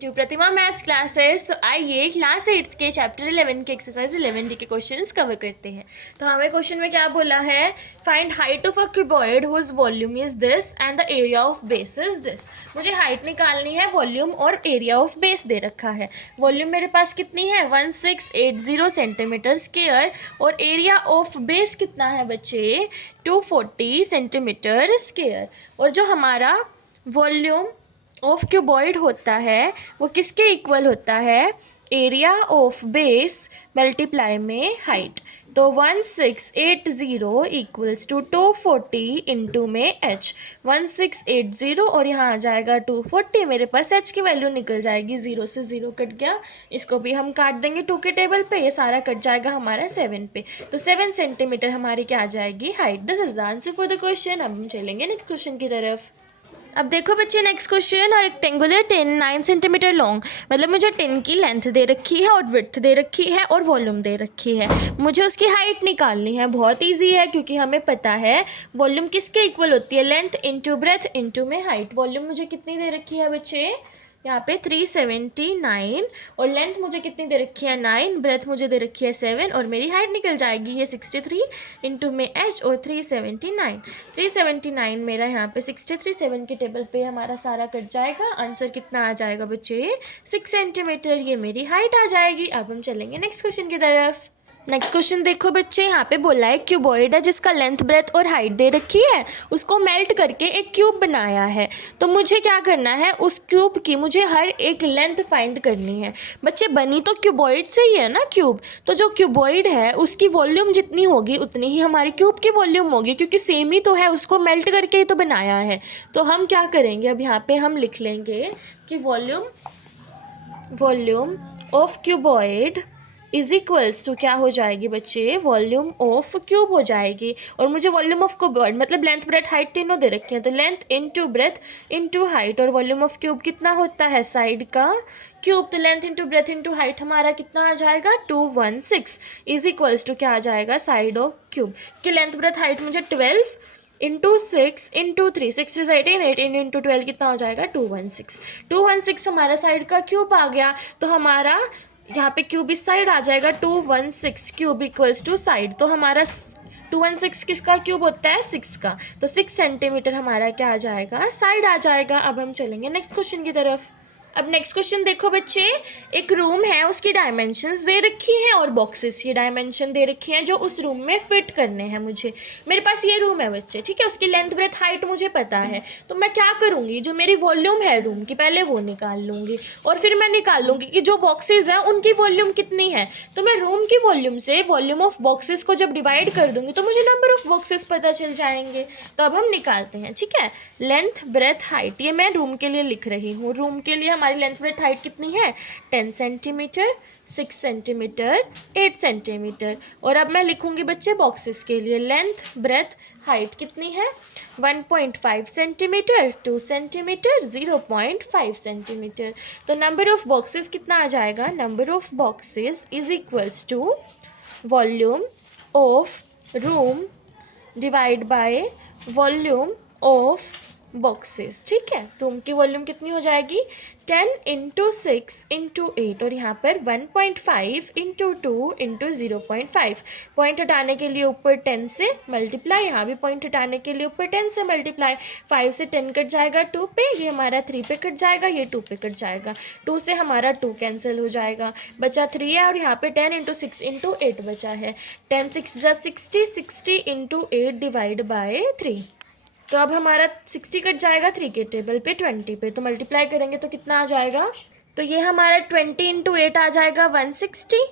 To Pratima maths classes. तो आइए class 8 के चैप्टर 11 के एक्सरसाइज 11 के क्वेश्चंस कवर करते हैं। तो हमें क्वेश्चन में क्या बोला है, find height of a cuboid whose volume is this and the area of base is this. मुझे हाइट निकालनी है, वॉल्यूम और एरिया ऑफ बेस दे रखा है। वॉल्यूम मेरे पास कितनी है 1680 सेंटीमीटर स्क्वायर और एरिया ऑफ बेस कितना है बच्चे 240 सेंटीमीटर स्क्वायर। और जो हमारा वॉल्यूम ऑफ क्यूबॉइड होता है वो किसके इक्वल होता है, एरिया ऑफ बेस मल्टीप्लाई में हाइट। तो 1680 इक्वल्स टू 240 इंटू में एच। 1680 और यहाँ आ जाएगा 240, मेरे पास एच की वैल्यू निकल जाएगी, 0 से 0 कट गया, इसको भी हम काट देंगे 2 के टेबल पे, ये सारा कट जाएगा हमारा 7 पे। तो 7 सेंटीमीटर हमारी क्या आ जाएगी height. This is the answer for the question. अब हम चलेंगे नेक्स्ट क्वेश्चन की तरफ। अब देखो बच्चे next question, rectangular tin 9 centimetre long, मतलब मुझे टिन की लेंथ दे रखी है और विड्थ दे रखी है और वॉल्यूम दे रखी है। मुझे उसकी हाइट निकालनी है। बहुत इजी है क्योंकि हमें पता है वॉल्यूम किसके इक्वल होती है, लेंथ इंटू ब्रेथ इंटू में हाइट। वॉल्यूम मुझे कितनी दे रखी है बच्चे यहाँ पे 379 और लेंथ मुझे कितनी दे रखी है 9, ब्रेथ मुझे दे रखी है 7 और मेरी हाइट निकल जाएगी ये 63 इंटू में एच और 379 मेरा यहाँ पे 63 7 के टेबल पे हमारा सारा कट जाएगा। आंसर कितना आ जाएगा बच्चे 6 सेंटीमीटर, ये मेरी हाइट आ जाएगी। अब हम चलेंगे नेक्स्ट क्वेश्चन की तरफ। नेक्स्ट क्वेश्चन देखो बच्चे, यहाँ पे बोला है क्यूबॉइड है जिसका लेंथ ब्रेथ और हाइट दे रखी है, उसको मेल्ट करके एक क्यूब बनाया है। तो मुझे क्या करना है, उस क्यूब की मुझे हर एक लेंथ फाइंड करनी है। बच्चे बनी तो क्यूबॉइड से ही है ना क्यूब, तो जो क्यूबॉइड है उसकी वॉल्यूम जितनी होगी उतनी ही हमारी क्यूब की वॉल्यूम होगी, क्योंकि सेम ही तो है, उसको मेल्ट करके ही तो बनाया है। तो हम क्या करेंगे, अब यहाँ पे हम लिख लेंगे कि volume of cuboid is equals to क्या हो जाएगी बच्चे, वॉल्यूम ऑफ क्यूब हो जाएगी। और मुझे वॉल्यूम ऑफ क्यूबॉइड मतलब लेंथ ब्रेथ हाइट तीनों दे रखी हैं, तो length into breadth into height, और वॉल्यूम ऑफ क्यूब कितना होता है साइड का क्यूब, तो length into breadth into height हमारा कितना आ जाएगा 216 इज इक्वल्स टू क्या आ जाएगा साइड ऑफ क्यूब, कि लेंथ ब्रेथ हाइट मुझे 12 इंटू 6 इंटू 3 6 3 18 18 इंटू 12 कितना हो जाएगा 216 हमारा साइड का क्यूब आ गया। तो हमारा यहाँ पे क्यूब इस साइड आ जाएगा 216 क्यूब इक्वल्स टू साइड, तो हमारा 216 किसका क्यूब होता है 6 का, तो 6 सेंटीमीटर हमारा क्या आ जाएगा साइड आ जाएगा। अब हम चलेंगे नेक्स्ट क्वेश्चन की तरफ। अब नेक्स्ट क्वेश्चन देखो बच्चे, एक रूम है उसकी डायमेंशंस दे रखी है और बॉक्सेस की डायमेंशन दे रखी है जो उस रूम में फिट करने हैं मुझे। मेरे पास ये रूम है बच्चे, ठीक है, उसकी लेंथ ब्रेथ हाइट मुझे पता है। तो मैं क्या करूँगी, जो मेरी वॉल्यूम है रूम की पहले वो निकाल लूँगी और फिर मैं निकाल लूँगी कि जो बॉक्सेस हैं उनकी वॉल्यूम कितनी है। तो मैं रूम की वॉल्यूम से वॉल्यूम ऑफ बॉक्सेस को जब डिवाइड कर दूँगी तो मुझे नंबर ऑफ बॉक्सेस पता चल जाएंगे। तो अब हम निकालते हैं, ठीक है। लेंथ ब्रेथ हाइट ये मैं रूम के लिए लिख रही हूँ। रूम के लिए हमारी लेंथ ब्रेथ हाइट कितनी है 10 सेंटीमीटर 6 सेंटीमीटर 8 सेंटीमीटर। और अब मैं लिखूंगी बच्चे बॉक्सेस के लिए, लेंथ ब्रेथ हाइट कितनी है 1.5 सेंटीमीटर 2 सेंटीमीटर 0.5 सेंटीमीटर। तो नंबर ऑफ बॉक्सेस कितना आ जाएगा, number of boxes is equals to volume of room divide by volume of boxes, ठीक है। रूम की वॉल्यूम कितनी हो जाएगी 10 इंटू 6 इंटू 8 और यहाँ पर 1.5 इंटू 2 इंटू 0.5। पॉइंट हटाने के लिए ऊपर 10 से मल्टीप्लाई, यहाँ भी पॉइंट हटाने के लिए ऊपर 10 से मल्टीप्लाई। 5 से 10 कट जाएगा 2 पे, ये हमारा 3 पे कट जाएगा, ये 2 पे कट जाएगा, 2 से हमारा 2 कैंसिल हो जाएगा, बचा 3 है और यहाँ पे 10 इंटू 6 इंटू 8 बचा है। 10 6 जा 60 60 इंटू 8 डिवाइड बाय 3। तो अब हमारा 60 कट जाएगा 3 के टेबल पे 20 पे, तो मल्टीप्लाई करेंगे तो कितना आ जाएगा, तो ये हमारा 20 इंटू 8 आ जाएगा 160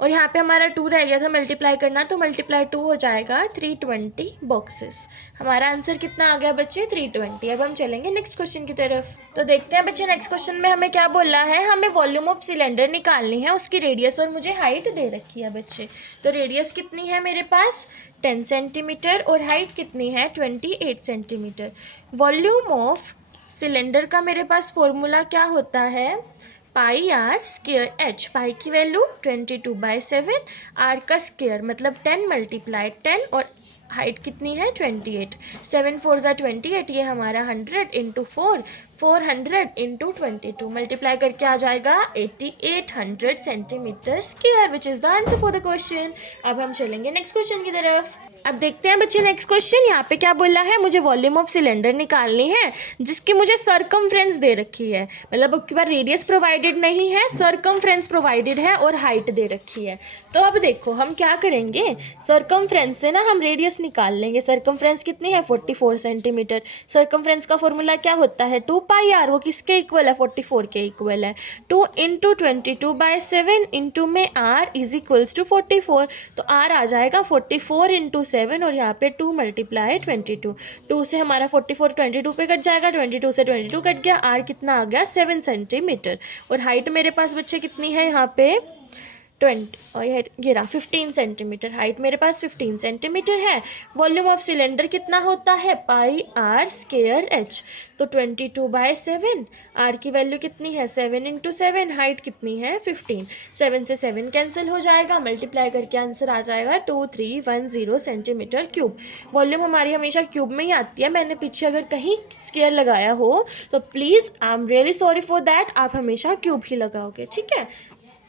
और यहाँ पे हमारा 2 रह गया था मल्टीप्लाई करना, तो मल्टीप्लाई 2 हो जाएगा 320 बॉक्सेस। हमारा आंसर कितना आ गया बच्चे 320। अब हम चलेंगे नेक्स्ट क्वेश्चन की तरफ। तो देखते हैं बच्चे नेक्स्ट क्वेश्चन में हमें क्या बोला है, हमें वॉल्यूम ऑफ सिलेंडर निकालनी है, उसकी रेडियस और मुझे हाइट दे रखी है बच्चे। तो रेडियस कितनी है मेरे पास 10 सेंटीमीटर और हाइट कितनी है 28 सेंटीमीटर। वॉल्यूम ऑफ सिलेंडर का मेरे पास फॉर्मूला क्या होता है, पाई आर स्क्वायर एच, पाई की वैल्यू 22/7, आर का स्क्वायर मतलब 10 मल्टीप्लाई 10 और हाइट कितनी है 28, 7 4 ज़ा 28, ये हमारा 100 इंटू 4 400 इंटू 22 मल्टीप्लाई करके आ जाएगा 8800 centimetre square, which is the answer for the question. अब हम चलेंगे नेक्स्ट क्वेश्चन की तरफ। अब देखते हैं बच्चे नेक्स्ट क्वेश्चन। यहाँ पे क्या बोला है, मुझे वॉल्यूम ऑफ सिलेंडर निकालनी है जिसकी मुझे सरकमफ्रेंस दे रखी है, मतलब आपके पास रेडियस प्रोवाइडेड नहीं है, सरकमफ्रेंस प्रोवाइडेड है और हाइट दे रखी है। तो अब देखो हम क्या करेंगे, सरकमफ्रेंस से ना हम रेडियस निकाल लेंगे। सरकमफ्रेंस कितनी है, 44 सेंटीमीटर। सरकमफ्रेंस का फॉर्मूला क्या होता है, 2πr। वो किसके इक्वल है, 44 के इक्वल है। 2 इंटू 22/7 इंटू में r इज इक्वल्स टू 44। तो r आ जाएगा 44 इंटू 7 और यहाँ पे 2 मल्टीप्लाई 22। 2 से हमारा 44 22 पे कट जाएगा, 22 से 22 कट गया, r कितना आ गया 7 सेंटीमीटर। और हाइट मेरे पास बच्चे कितनी है यहाँ पे 20 और ये रहा 15 सेंटीमीटर। हाइट मेरे पास 15 सेंटीमीटर है। वॉल्यूम ऑफ सिलेंडर कितना होता है, πr²h। तो 22/7, r की वैल्यू कितनी है 7 इंटू 7, हाइट कितनी है 15। 7 से 7 कैंसिल हो जाएगा, मल्टीप्लाई करके आंसर आ जाएगा 2310 सेंटीमीटर क्यूब। वॉल्यूम हमारी हमेशा क्यूब में ही आती है, मैंने पीछे अगर कहीं स्क्वायर लगाया हो तो please I am really sorry for that, आप हमेशा क्यूब ही लगाओगे, ठीक है।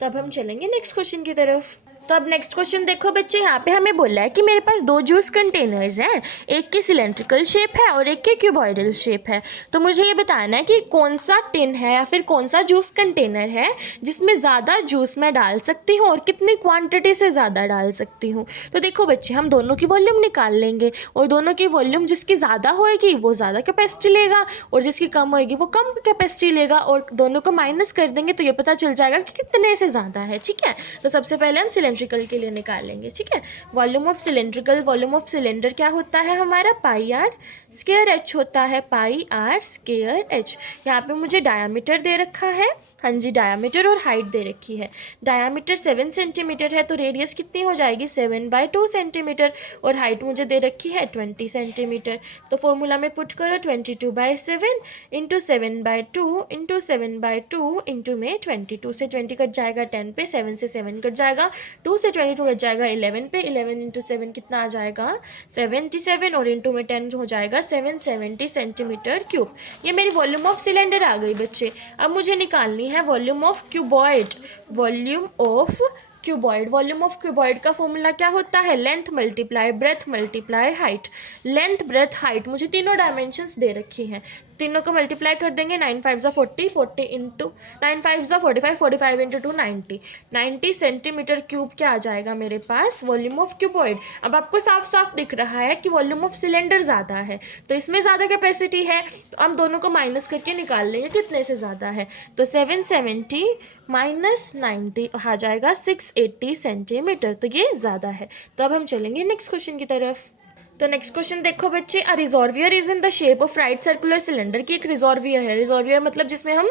तब हम चलेंगे नेक्स्ट क्वेश्चन की तरफ। तो अब नेक्स्ट क्वेश्चन देखो बच्चे, यहाँ पे हमें बोला है कि मेरे पास 2 जूस कंटेनर्स हैं, एक की सिलेंड्रिकल शेप है और एक की क्यूबॉइडल शेप है। तो मुझे ये बताना है कि कौन सा टिन है या फिर कौन सा जूस कंटेनर है जिसमें ज़्यादा जूस मैं डाल सकती हूँ और कितनी क्वांटिटी से ज़्यादा डाल सकती हूँ। तो देखो बच्चे, हम दोनों की वॉल्यूम निकाल लेंगे और दोनों की वॉल्यूम जिसकी ज़्यादा होएगी वो ज़्यादा कैपेसिटी लेगा और जिसकी कम होएगी वो कम कैपेसिटी लेगा, और दोनों को माइनस कर देंगे तो ये पता चल जाएगा कि कितने से ज़्यादा है, ठीक है। तो सबसे पहले हम सिलेंड्रिकल के लिए निकालेंगे, ठीक है। Volume of cylindrical, volume of cylinder क्या होता है हमारा, πr² होता है, πr²h। यहाँ पे मुझे डायामीटर दे रखा है, हाँ जी डायामीटर, और हाइट दे रखी है। डायामीटर 7 सेंटीमीटर है तो रेडियस कितनी हो जाएगी 7/2 सेंटीमीटर, और हाइट मुझे दे रखी है 20 सेंटीमीटर। तो फॉर्मूला में पुट करो 22/7 इंटू 7/2 इंटू 7/2 इंटू में 22 से 20 कट जाएगा 10 पे, 7 से 7 कट जाएगा, 2 से 22 कट जाएगा 11 पे, 11 इंटू 7 कितना आ जाएगा 77, और इंटू में 10 हो जाएगा 770 सेंटीमीटर क्यूब। ये मेरी वॉल्यूम ऑफ सिलेंडर आ गई बच्चे। अब मुझे निकालनी है volume of cuboid. Volume of cuboid, volume of cuboid का फॉर्मूला क्या होता है, length multiply breath multiply height. Length breadth height मुझे तीनों डायमेंशंस दे रखी हैं, तीनों को मल्टीप्लाई कर देंगे, 9 5 40, 40 इंटू 9 5 45, 45 इंटू 2 90, 90 सेंटीमीटर क्यूब क्या आ जाएगा मेरे पास वॉल्यूम ऑफ क्यूबॉइड। अब आपको साफ साफ दिख रहा है कि वॉल्यूम ऑफ सिलेंडर ज़्यादा है तो इसमें ज़्यादा कैपेसिटी है, तो हम दोनों को माइनस करके निकाल लेंगे कितने से ज़्यादा है। तो 770 माइनस 90 आ जाएगा 680 सेंटीमीटर, तो ये ज़्यादा है। तो अब हम चलेंगे नेक्स्ट क्वेश्चन की तरफ। तो नेक्स्ट क्वेश्चन देखो बच्चे, a reservoir is in the shape of right circular cylinder. की एक रिजॉर्वियर है, रिजॉर्वियर मतलब जिसमें हम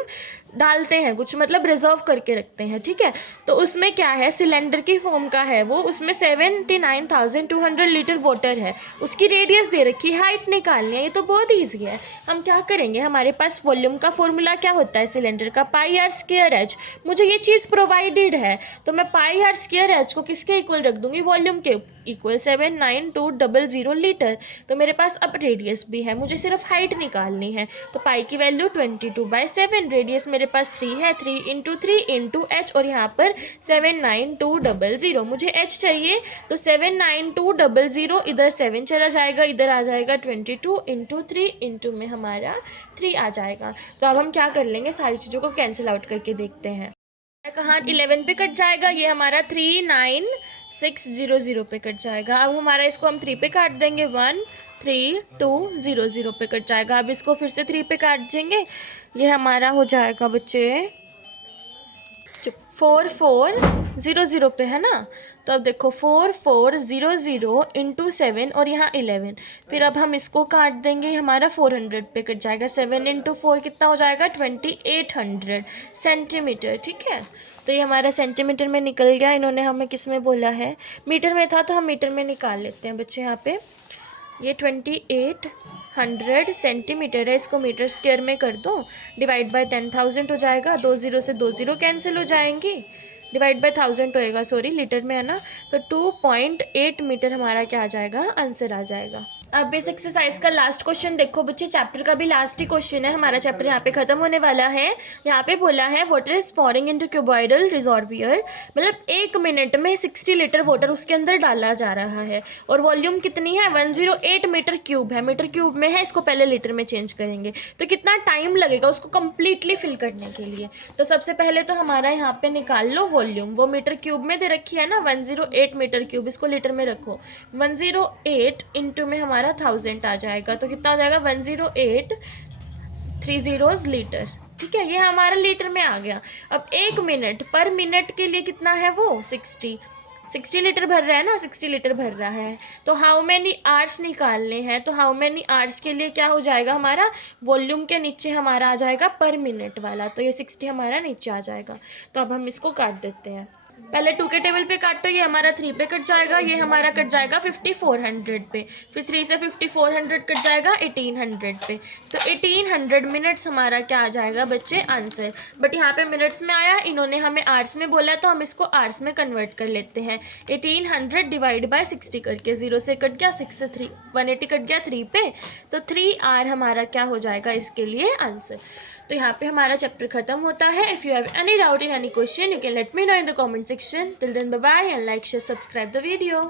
डालते हैं कुछ, मतलब रिजर्व करके रखते हैं, ठीक है। तो उसमें क्या है, सिलेंडर की फॉर्म का है वो, उसमें 79,200 लीटर वाटर है, उसकी रेडियस दे रखी है, हाइट निकालनी है। ये तो बहुत ईजी है। हम क्या करेंगे, हमारे पास वॉल्यूम का फॉर्मूला क्या होता है सिलेंडर का, πr²h। मुझे ये चीज़ प्रोवाइडेड है तो मैं πr²h को किसके इक्वल रख दूंगी, वॉल्यूम के इक्वल, 79200 लीटर। तो मेरे पास अब रेडियस भी है, मुझे सिर्फ हाइट निकालनी है। तो पाई की वैल्यू 22/7, रेडियस मेरे पास 3 है, 3 इंटू 3 इंटू एच, और यहाँ पर 79200 मुझे एच चाहिए। तो 79200 इधर 7 चला जाएगा, इधर आ जाएगा 22 इंटू 3 इंटू में हमारा 3 आ जाएगा। तो अब हम क्या कर लेंगे, सारी चीज़ों को कैंसिल आउट करके देखते हैं। कहाँ 11 पे कट जाएगा, ये हमारा 39600 पे कट जाएगा। अब हमारा इसको हम 3 पे काट देंगे, 13200 पे कट जाएगा। अब इसको फिर से 3 पे काट देंगे, ये हमारा हो जाएगा बच्चे 4400 पे, है ना। तो अब देखो 4400 इंटू 7 और यहाँ 11, फिर अब हम इसको काट देंगे, हमारा 400 पे कट जाएगा। 7 इंटू 4 कितना हो जाएगा 2800 सेंटीमीटर, ठीक है। तो ये हमारा सेंटीमीटर में निकल गया, इन्होंने हमें किस में बोला है, मीटर में था तो हम मीटर में निकाल लेते हैं बच्चे। यहाँ पे ये 2800 सेंटीमीटर है, इसको मीटर स्क्वायर में कर दो, डिवाइड बाय 10,000 हो जाएगा, 2 0 से 2 0 कैंसिल हो जाएंगी, डिवाइड बाय 1000 होएगा, सॉरी लीटर में है ना। तो 2.8 मीटर हमारा क्या आ जाएगा, आंसर आ जाएगा। अब इस एक्सरसाइज का लास्ट क्वेश्चन देखो बच्चे, चैप्टर का भी लास्ट ही क्वेश्चन है, हमारा चैप्टर यहाँ पे खत्म होने वाला है। यहाँ पे बोला है water is pouring into cuboidal reservoir, मतलब 1 मिनट में 60 लीटर वाटर उसके अंदर डाला जा रहा है और वॉल्यूम कितनी है 108 मीटर क्यूब है, मीटर क्यूब में है, इसको पहले लीटर में चेंज करेंगे तो कितना टाइम लगेगा उसको कंप्लीटली फिल करने के लिए। तो सबसे पहले तो हमारा यहाँ पे निकाल लो वॉल्यूम, वो मीटर क्यूब में दे रखी है ना 108 मीटर क्यूब, इसको लीटर में रखो। 108 इंटू में हमारा 1000 आ जाएगा, तो कितना हो जाएगा 108 3 zeros लीटर। ठीक है, ये हमारा लीटर में आ गया। अब 1 मिनट पर मिनट के लिए कितना है वो 60 लीटर भर रहा है ना, 60 लीटर भर रहा है, तो हाउ मैनी आवर्स निकालने हैं, तो हाउ मैनी आवर्स के लिए क्या हो जाएगा हमारा वॉल्यूम के नीचे हमारा आ जाएगा पर मिनट वाला, तो ये 60 हमारा नीचे आ जाएगा। तो अब हम इसको काट देते हैं, पहले 2 के टेबल पे काटो, ये हमारा 3 पे कट जाएगा, ये हमारा कट जाएगा 5400 पे, फिर 3 से 5400 कट जाएगा 1800 पे, तो 1800 मिनट्स हमारा क्या आ जाएगा बच्चे आंसर। बट यहाँ पे मिनट्स में आया, इन्होंने हमें आवर्स में बोला है तो हम इसको आवर्स में कन्वर्ट कर लेते हैं। 1800 डिवाइड बाय 60 करके, 0 से कट गया, 6 से 3 180 कट गया 3 पे, तो 3 आवर हमारा क्या हो जाएगा इसके लिए आंसर। तो यहाँ पे हमारा चैप्टर खत्म होता है। If you have any doubt in any question you can let me know in the comment section. Till then, bye bye and like, share, subscribe the video.